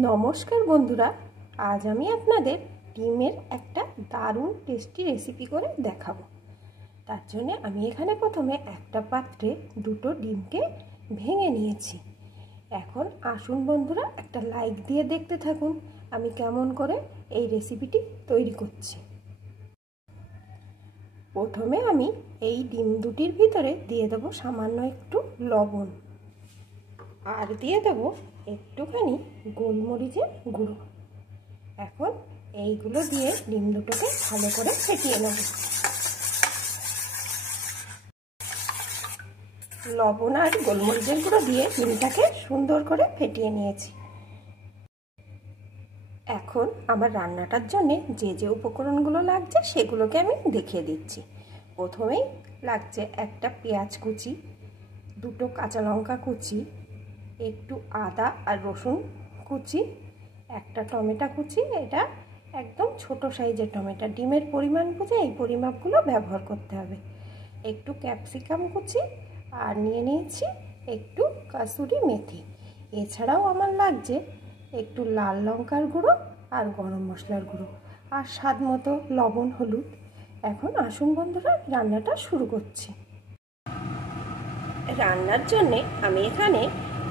নমস্কার বন্ধুরা, আজ আমি আপনাদের ডিমের একটা দারুণ টেস্টি রেসিপি করে দেখাবো। তার জন্য আমি এখানে প্রথমে একটা পাত্রে দুটো ডিমকে ভেঙে নিয়েছি। এখন আসুন বন্ধুরা, একটা লাইক দিয়ে দেখতে থাকুন আমি কেমন করে এই রেসিপিটি তৈরি করছি। প্রথমে আমি এই ডিম দুটির ভিতরে দিয়ে দেবো সামান্য একটু লবণ, আর দিয়ে দেবো একটুখানি গোলমরিচের গুঁড়ো। এখন এইগুলো দিয়ে ডিম দুটোকে ভালো করে ফেটিয়ে নেব। লবণ আর গোলমরিচের গুঁড়ো দিয়ে ডিমটাকে সুন্দর করে ফেটিয়ে নিয়েছি। এখন আমার রান্নাটার জন্যে যে যে উপকরণগুলো লাগছে সেগুলোকে আমি দেখিয়ে দিচ্ছি। প্রথমেই লাগছে একটা পেঁয়াজ কুচি, দুটো কাঁচা লঙ্কা কুচি, একটু আদা আর রসুন কুচি, একটা টমেটো কুচি, এটা একদম ছোট সাইজের টমেটো, ডিমের পরিমাণ বুঝে এই পরিমাপগুলো ব্যবহার করতে হবে। একটু ক্যাপসিকাম কুচি, আর নিয়ে নিয়েছি একটু কাসুরি মেথি। এছাড়াও আমার লাগছে একটু লাল লঙ্কার গুঁড়ো আর গরম মশলার গুঁড়ো, আর স্বাদ মতো লবণ হলুদ। এখন আসুন বন্ধুরা, রান্নাটা শুরু করছি। রান্নার জন্যে আমি এখানে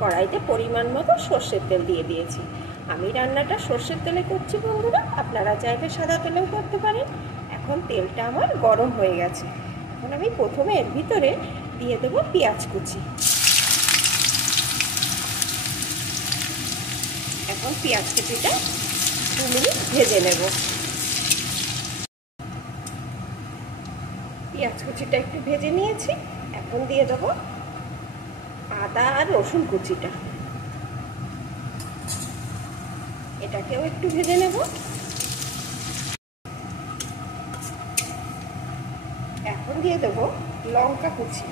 কড়াইতে পরিমাণ মতো সর্ষের তেল দিয়ে দিয়েছি। আমি রান্নাটা সর্ষের তেলে করছি বন্ধুরা, আপনারা চাইলে সাদা তেলেও করতে পারেন। এখন তেলটা আমার গরম হয়ে গেছে। এখন আমি প্রথমে এর ভিতরে দিয়ে দেবো পেঁয়াজ কুচি। এখন পেঁয়াজ কুচিটা 2 মিনিট ভেজে নেব। পেঁয়াজ কুচিটা একটু ভেজে নিয়েছি। এখন দিয়ে দেবো আদা আর রসুন কুচিটা, এটাকেও একটু ভেজে নেব। এখন দিয়ে দেব লঙ্কা কুচি,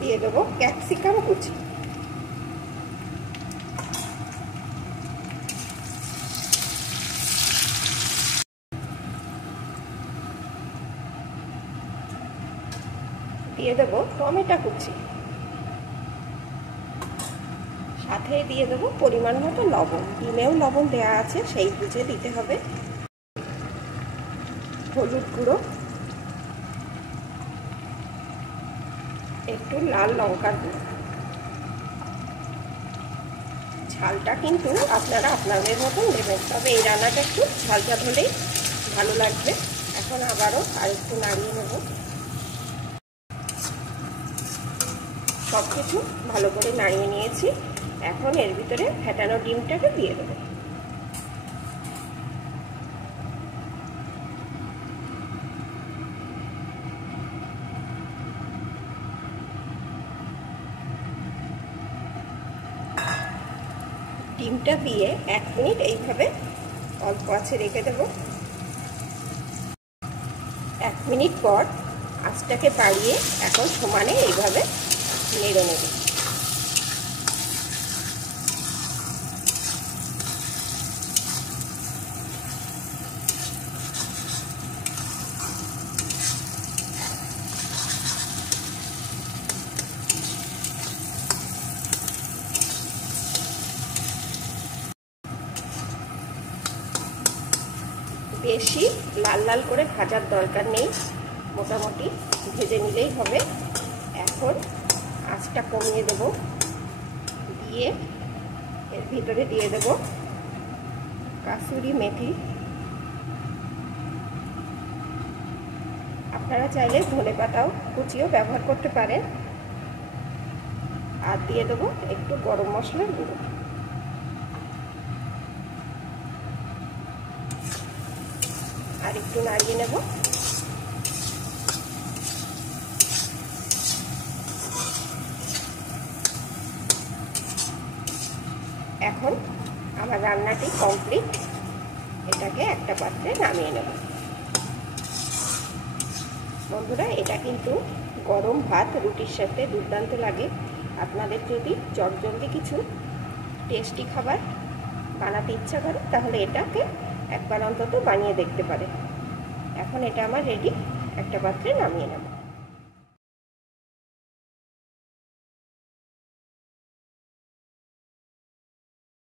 দিয়ে দেব ক্যাপসিকাম কুচি, দিয়ে দেব টমেটো কুচি, সাথে দিয়ে দেব পরিমাণ মতো লবণ। ডিমেও লবণ দেওয়া আছে, সেই বুঝে দিতে হবে। হলুদ গুঁড়ো, একটু লাল লঙ্কার গুঁড়ো। ঝালটা কিন্তু আপনারা আপনাদের মতন দেবেন, তবে এই রান্নাটা একটু ঝাল ঝাল হলেই ভালো লাগবে। এখন আবারও আরেকটু নাড়িয়ে নেব। সব কিছু ভালো করে নাড়িয়ে নিয়েছি। এখন এর ভিতরে ফেটানো ডিমটাকে দিয়ে দেবো। ডিমটা দিয়ে 1 মিনিট এইভাবে অল্প আঁচে রেখে দেব। 1 মিনিট পর আঁচটাকে বাড়িয়ে এখন সমানে এইভাবে নেড়ে নেব। বেশি লাল লাল করে ভাজার দরকার নেই, মোটামুটি ভেজে নিলেই হবে। এখন আঁচটা কমিয়ে দেব, দিয়ে এর ভিতরে দিয়ে দেব কাসুরি মেথি। আপনারা চাইলে ধনেপাতাও কুচিও ব্যবহার করতে পারেন। আর দিয়ে দেব একটু গরম মশলার গুঁড়ো। আর একটু নাড়িয়ে নেব। এখন আমার রান্নাটি কমপ্লিট। এটাকে একটা পাত্রে নামিয়ে নেব। বন্ধুরা, এটা কিন্তু গরম ভাত রুটির সাথে দুর্দান্ত লাগে। আপনাদের যদি চটজলদি কিছু টেস্টি খাবার বানাতে ইচ্ছা করে তাহলে এটাকে একবার অন্তত বানিয়ে দেখতে পারেন। এখন এটা আমার রেডি। একটা পাত্রে নামিয়ে নেব।